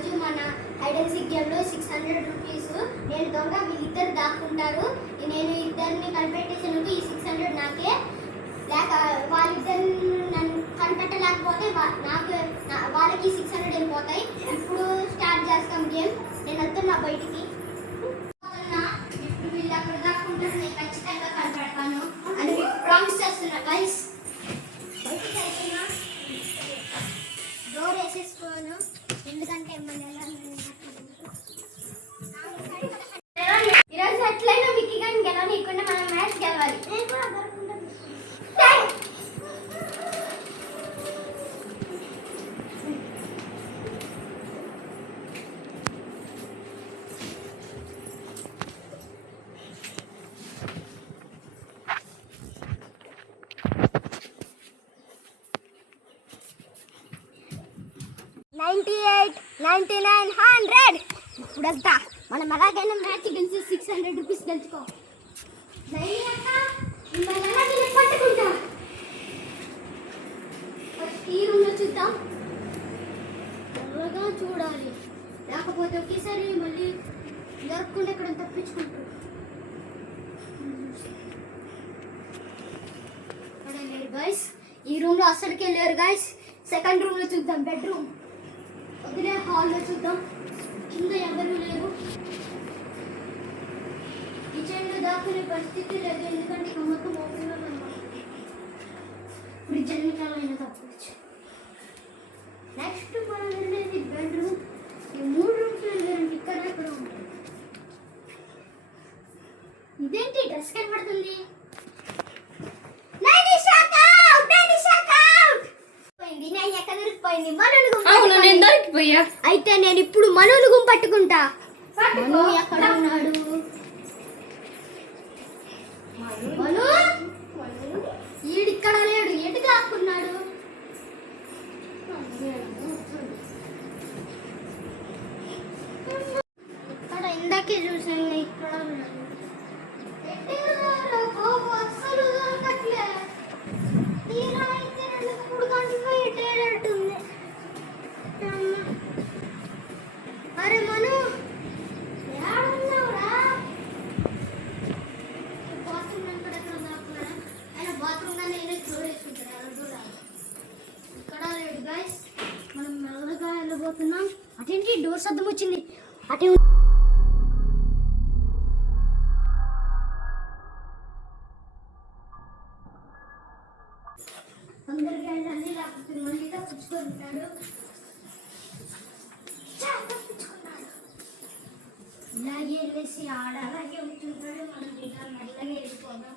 ఈరోజు మన hide and seek గేమ్లో 600 రూపీస్ నేను దొంగ వీళ్ళిద్దరు దాక్కుంటారు. నేను ఇద్దరిని కనిపెట్టేసాను. ఈ 600 నాకే. లేక వాళ్ళిద్దరు నన్ను కనిపెట్టలేకపోతే నాకు వాళ్ళకి 600 వెళ్ళిపోతాయి. ఇప్పుడు స్టార్ట్ చేస్తాం గేమ్. నేను వెళ్తున్నా బయటికి. ఇప్పుడు వీళ్ళు అక్కడ దాక్కుంటారు. నేను ఖచ్చితంగా కనిపెడతాను అని ప్రామిస్ చేస్తున్నా గైస్. డోర్ వేసేసుకోను ఎందుకంటే ఈరోజు ఎట్లయినా విక్కీ కానీ గెలవనీయకుండా మనం మ్యాచ్ గెలవాలి. ఇప్పుడు వెళ్తా. మనం అలాగైనా మ్యాచ్ గెలిచి 600 రూపీస్ గెలుచుకో. పట్టుకుంటా. ఈ రూమ్లో చూద్దాం. త్వరగా చూడాలి, లేకపోతే ఒకేసారి మళ్ళీ జరుపుకుంటే ఇక్కడ తప్పించుకుంటారు. లేరు గాయస్, ఈ రూమ్లో అస్సలకే లేరు గాయస్. సెకండ్ రూమ్లో చూద్దాం. బెడ్రూమ్ వదిలే. హాల్లో చూద్దాం. కింద ఎవరు లేరు. కిచెన్లో దాక్కునే పరిస్థితి లేదు, ఎందుకంటే ఇక మొత్తం ఓపెన్లో అనమాట. ఫ్రిడ్జ్ ఎన్నికాలైనా తప్పవచ్చు. నెక్స్ట్ మనం వెళ్ళేది బెడ్రూమ్. ఈ 3 రూమ్స్ వెళ్ళారంటే ఇక్కడ ఎక్కడ ఉంటుంది. ఇదేంటి డ్రెస్ కనబడుతుంది? అయితే నేను ఇప్పుడు మనోలు గుంపు పట్టుకుంటా. మను ఎక్కడ ఉన్నాడు? మను ఈడిక్కడ లేడు. ఎటు దాక్కున్నాడు? ఇక్కడ ఇందాకే చూసాను. ఇక్కడ ఉన్నాడు. అస్సలు దొరకట్లే. తీరా అయితే 3 గంటలు ఎట్టేటట్టుంది. అరే మను ఏడున్నావురా? బాత్రూమ్ ఎక్కడ దాక్కున్నాడా? ఆయన బాత్రూమ్ కానీ నేనే చూడేసుకుంటాను. అలా చూడాలి. ఇక్కడ లేడు గైస్. మనం మెల్లగా వెళ్ళబోతున్నాం. అటేంటి డోర్ శబ్దం వచ్చింది. అటే అందరికీ అన్నీ లేకపోతే మళ్ళీ తప్పించుకుంటాడు. ఇలాగే వెళ్ళేసి అలాగే ఉంటుంటాడు. మనం ఇంకా మెల్లగా వెళ్ళిపోదాం.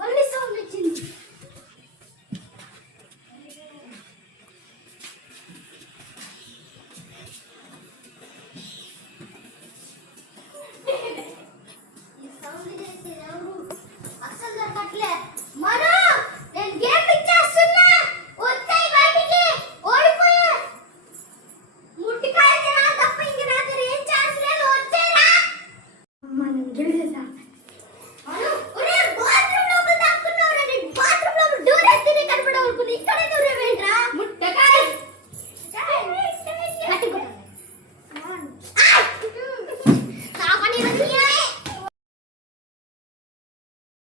మళ్ళీ సౌండ్ వచ్చింది. మనం గెలిచేసా.